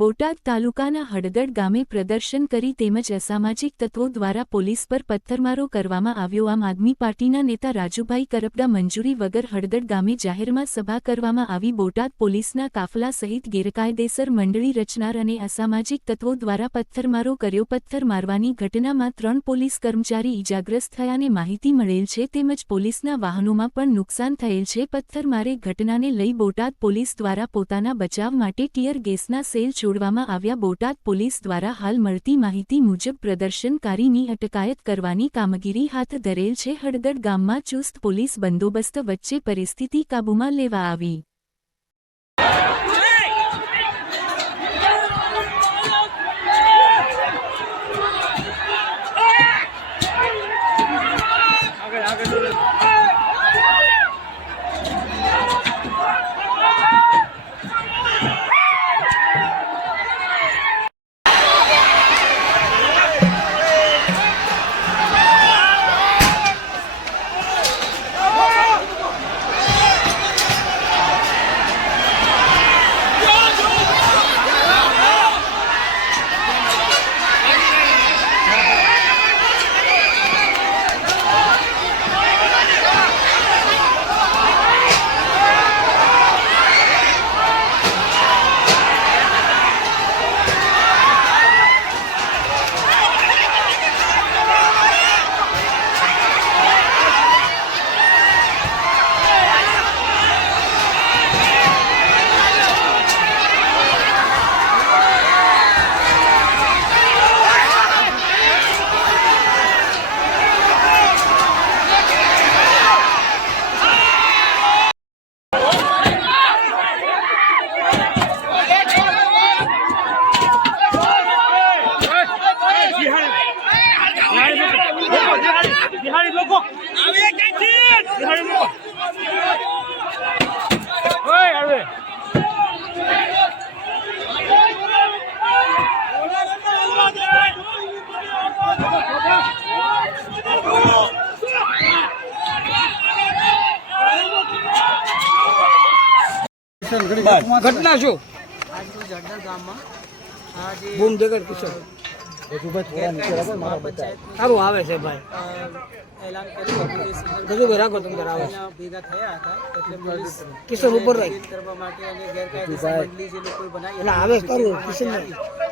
બોટાદ તાલુકાના હળદડ ગામે પ્રદર્શન કરી તેમજ અસામાજિક તત્વો દ્વારા પોલીસ પર પથ્થરમારો કરવામાં આવ્યો। આમ આદમી પાર્ટીના નેતા રાજુભાઈ કરપડા મંજૂરી વગર હળદડ ગામે જાહેરમાં સભા કરવામાં આવી। બોટાદ પોલીસના કાફલા સહિત ગેરકાયદેસર મંડળી રચનાર અને અસામાજિક તત્વો દ્વારા પથ્થરમારો કર્યો। પથ્થર મારવાની ઘટનામાં 3 પોલીસ કર્મચારી ઈજાગ્રસ્ત થયાની માહિતી મળેલ છે, તેમજ પોલીસના વાહનોમાં પણ નુકસાન થયેલ છે। પથ્થરમારે ઘટનાને લઈ બોટાદ પોલીસ દ્વારા પોતાના બચાવ માટે ટીયર ગેસના સેલ છોડવામાં આવ્યા। બોટાદ પોલીસ દ્વારા હાલ મળતી માહિતી મુજબ પ્રદર્શનકારીની અટકાયત કરવાની કામગીરી હાથ ધરેલ છે। હળદડ ગામમાં ચુસ્ત પોલીસ બંદોબસ્ત વચ્ચે પરિસ્થિતિ કાબૂમાં લેવા આવી। बिहारी लोगो आवे कैसे बिहारी लोगो ओए आवे घटना शो आज तो जड़र गाम में आज बूम जगत किशोर સારું આવે છે ભાઈ એલાન કર્યું બધું રાખો તમે આવે ભેગા થયા હતા એટલે પોલીસ કિશન ઉપર રાખ કરવા માટે અને ગેરકાયદેસર મંડળી જે લોકોએ બનાવી એટલે આવે કરું કિશન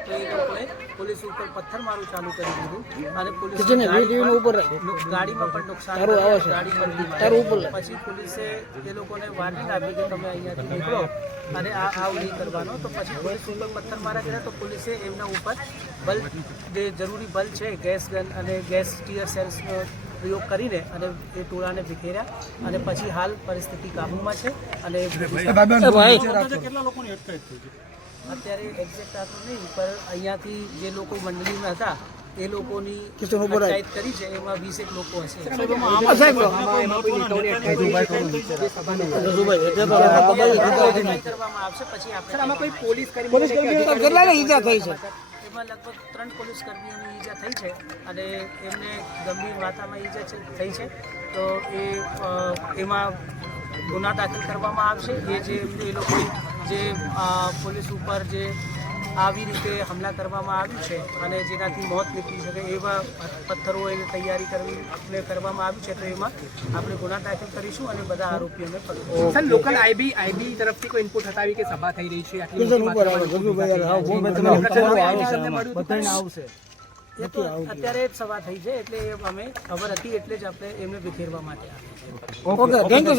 તો એ લોકોએ પોલીસ ઉપર પથ્થરમારું ચાલુ કરી દીધું અને પોલીસ કિશન વીડિયો ઉપર રાખ ગાડીમાં પણ નુકસાન તારું આવે છે ગાડી પણ તારું ઉપર પછી પોલીસે એ લોકોને વાર્નિંગ આપી કે તમે અહીંયાથી નીકળો અને આવ નહીં કરવાનો। તો પછી પોલીસ ઉપર પથ્થરમારા કર્યા તો પોલીસે એમના ઉપર બલ જે જરૂરી બલ છે ગેસ ગન અને ગેસ ટીયર સેલ્સનો પ્રયોગ કરીને અને એ ટોળાને વિખેર્યા અને પછી હાલ પરિસ્થિતિ કાબૂમાં છે અને કેટલા લોકોની અટકાયત થઈ છે અત્યારે એક્ઝેક્ટ આ તો નહીં, પણ અહીંયાથી જે લોકો મંડળીમાં હતા એ લોકોની અટકાયત કરી છે, એમાં 20 લોકો હશે। કરવામાં આવશે પછી આપણે કોઈ પોલીસ કેટલાને ઈજા થઈ છે એમાં લગભગ 3 પોલીસ કર્મીઓની ઈજા થઈ છે અને એમને ગંભીર માથામાં ઈજા થઈ છે। તો એમાં ગુના દાખલ કરવામાં આવશે। એ જે એ લોકો જે પોલીસ ઉપર જે આવી રીતે હમલા કરવામાં આવ્યું છે અને જેનાથી મોત નીકળી શકે એવા પથ્થરો એની તૈયારી કરવામાં આવી છે, તો એમાં આપણે ગુના દાખલ કરીશું અને બધા આરોપીઓને સર લોકલ આઈબી તરફથી કોઈ ઇનપુટ હતા કે સભા થઈ રહી છે અત્યારે જ સભા થઈ છે એટલે અમે ખબર હતી એટલે જ આપણે એમને વિખેરવા માટે આવ્યા।